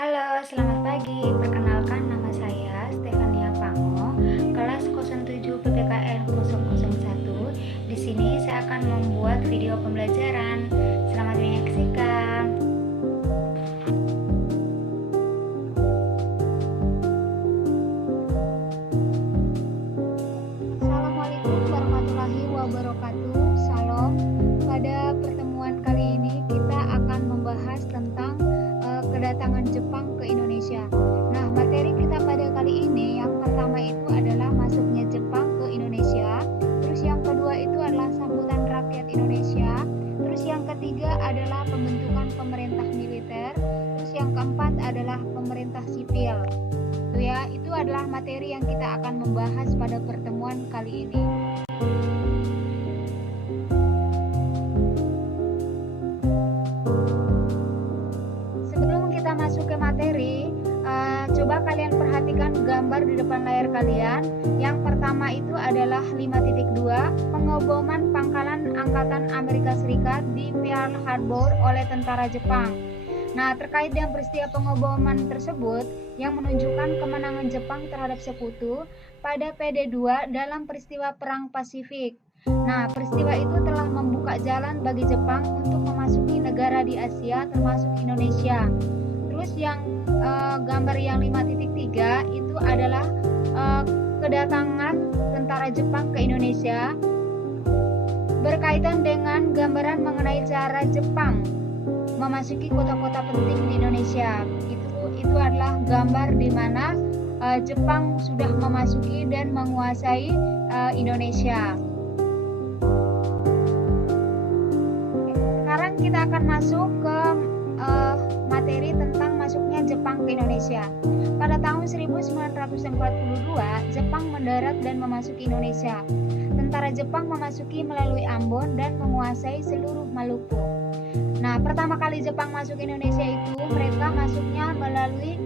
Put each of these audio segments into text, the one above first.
Halo, selamat pagi. Perkenalkan nama saya Stefania Pango, kelas 07 PPKN 001. Di sini saya akan membuat video pembelajaran. Selamat menyaksikan. Assalamualaikum warahmatullahi wabarakatuh. Salam. Pada pertemuan kali ini kita akan membahas tentang kedatangan Jepang ke Indonesia. Nah, materi kita pada kali ini yang pertama itu adalah masuknya Jepang ke Indonesia. Terus yang kedua itu adalah sambutan rakyat Indonesia. Terus yang ketiga adalah pembentukan pemerintah militer. Terus yang keempat adalah pemerintah sipil. Itu adalah materi yang kita akan membahas pada pertemuan kali ini. Sebelum kita masuk ke materi, coba kalian perhatikan gambar di depan layar kalian. Yang pertama itu adalah 5.2, pengeboman pangkalan Angkatan Amerika Serikat di Pearl Harbor oleh tentara Jepang. Nah, terkait dengan peristiwa pengeboman tersebut yang menunjukkan kemenangan Jepang terhadap sekutu pada PD2 dalam peristiwa Perang Pasifik. Nah, peristiwa itu telah membuka jalan bagi Jepang untuk memasuki negara di Asia termasuk Indonesia. Terus yang gambar yang 5.3 itu adalah kedatangan tentara Jepang ke Indonesia berkaitan dengan gambaran mengenai cara Jepang memasuki kota-kota penting di Indonesia. Itu adalah gambar di mana Jepang sudah memasuki dan menguasai Indonesia. Sekarang kita akan masuk ke materi tentang masuknya Jepang ke Indonesia. Pada tahun 1942, Jepang mendarat dan memasuki Indonesia. Tentara Jepang memasuki melalui Ambon dan menguasai seluruh Maluku. Nah, pertama kali Jepang masuk ke Indonesia itu mereka masuknya melalui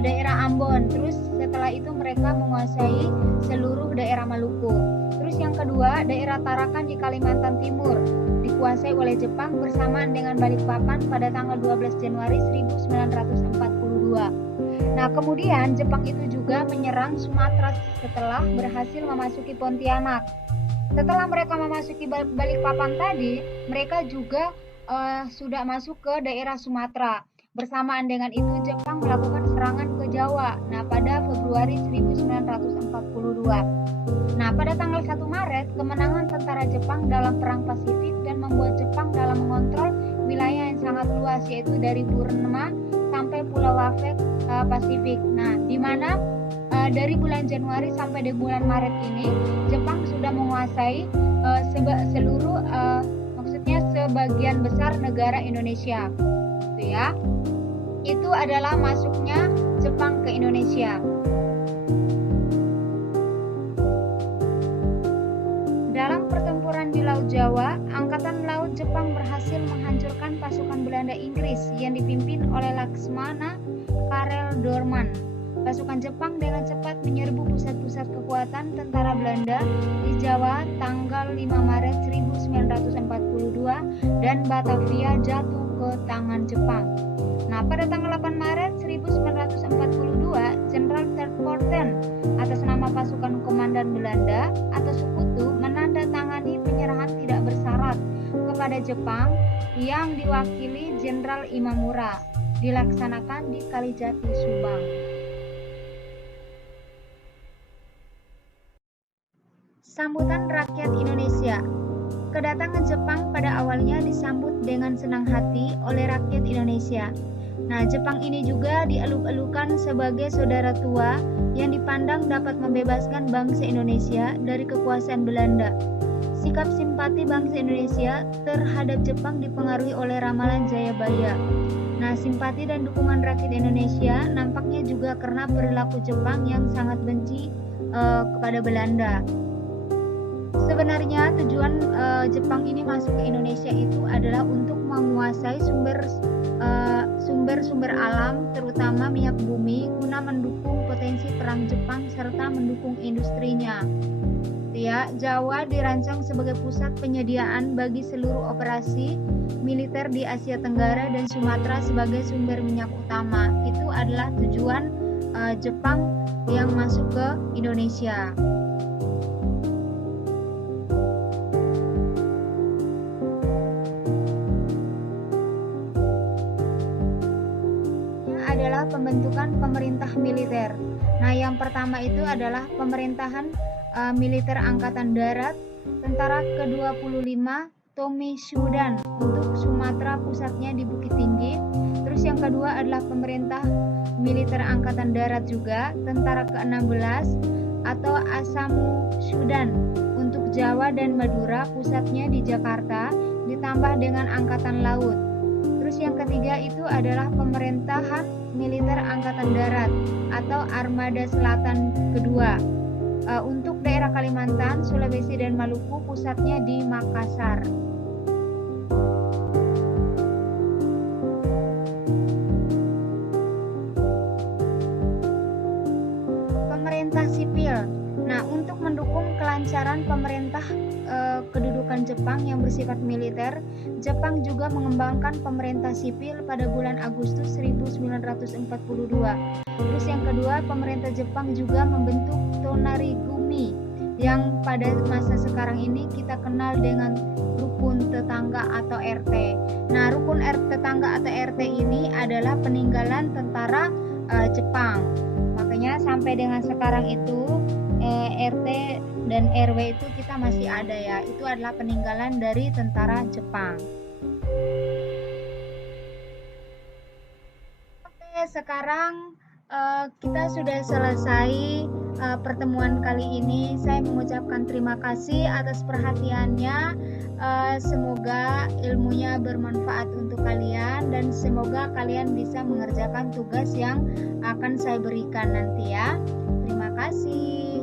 daerah Ambon. Terus setelah itu mereka menguasai seluruh daerah Maluku. Terus yang kedua, daerah Tarakan di Kalimantan Timur dikuasai oleh Jepang bersamaan dengan Balikpapan pada tanggal 12 Januari 1942. Nah, kemudian Jepang itu juga menyerang Sumatera setelah berhasil memasuki Pontianak. Setelah mereka memasuki Balikpapan tadi, mereka juga sudah masuk ke daerah Sumatera. Bersamaan dengan itu Jepang melakukan serangan ke Jawa. Nah, pada Februari 1942. Nah, pada tanggal 1 Maret, kemenangan tentara Jepang dalam Perang Pasifik dan membuat Jepang dalam mengontrol wilayah yang sangat luas, yaitu dari Burma sampai Pulau Wafek Pasifik. Nah, di mana dari bulan Januari sampai di bulan Maret ini Jepang sudah menguasai seluruh sebagian besar negara Indonesia. Itu adalah masuknya Jepang ke Indonesia. Dalam pertempuran di Laut Jawa, Angkatan Laut Jepang berhasil menghancurkan pasukan Belanda Inggris yang dipimpin oleh Laksmana Karel Doorman. Pasukan Jepang dengan cepat menyerbu pusat-pusat kekuatan tentara Belanda di Jawa tanggal 5 Maret 1942 dan Batavia jatuh ke tangan Jepang. Nah, pada tanggal 8 Maret 1942, Jenderal Terpoorten atas nama pasukan komandan Belanda atau Sekutu menandatangani penyerahan tidak bersyarat kepada Jepang yang diwakili Jenderal Imamura, dilaksanakan di Kalijati, Subang. Sambutan rakyat Indonesia. Kedatangan Jepang pada awalnya disambut dengan senang hati oleh rakyat Indonesia. Nah, Jepang ini juga dieluk-elukan sebagai saudara tua yang dipandang dapat membebaskan bangsa Indonesia dari kekuasaan Belanda. Sikap simpati bangsa Indonesia terhadap Jepang dipengaruhi oleh ramalan Jayabaya. Nah, simpati dan dukungan rakyat Indonesia nampaknya juga karena perilaku Jepang yang sangat benci kepada Belanda. Sebenarnya tujuan Jepang ini masuk ke Indonesia itu adalah untuk menguasai sumber-sumber alam, terutama minyak bumi, guna mendukung potensi perang Jepang serta mendukung industrinya. ya, Jawa dirancang sebagai pusat penyediaan bagi seluruh operasi militer di Asia Tenggara dan Sumatera sebagai sumber minyak utama. Itu adalah tujuan Jepang yang masuk ke Indonesia. Adalah pembentukan pemerintah militer. Nah, yang pertama itu adalah pemerintahan militer Angkatan Darat Tentara ke-25 Tommy-Shudan untuk Sumatera, pusatnya di Bukit Tinggi. Terus yang kedua adalah pemerintah militer Angkatan Darat juga Tentara ke-16 atau Asamu Shudan untuk Jawa dan Madura, pusatnya di Jakarta, ditambah dengan Angkatan Laut. Terus yang ketiga itu adalah pemerintahan militer Angkatan Darat atau Armada Selatan kedua. Untuk daerah Kalimantan, Sulawesi dan Maluku, pusatnya di Makassar. Pemerintah sipil. Nah, untuk mendukung kelancaran pemerintah kedudukan Jepang yang bersifat militer, Jepang juga mengembangkan pemerintah sipil pada bulan Agustus 1942. Terus yang kedua, pemerintah Jepang juga membentuk Tonarigumi yang pada masa sekarang ini kita kenal dengan rukun tetangga atau RT. Nah, rukun tetangga atau RT ini adalah peninggalan tentara Jepang. Makanya sampai dengan sekarang itu RT dan RW itu kita masih ada ya. Itu adalah peninggalan dari tentara Jepang. Oke, sekarang kita sudah selesai pertemuan kali ini. Saya mengucapkan terima kasih atas perhatiannya. Semoga ilmunya bermanfaat untuk kalian dan semoga kalian bisa mengerjakan tugas yang akan saya berikan nanti ya. Terima kasih.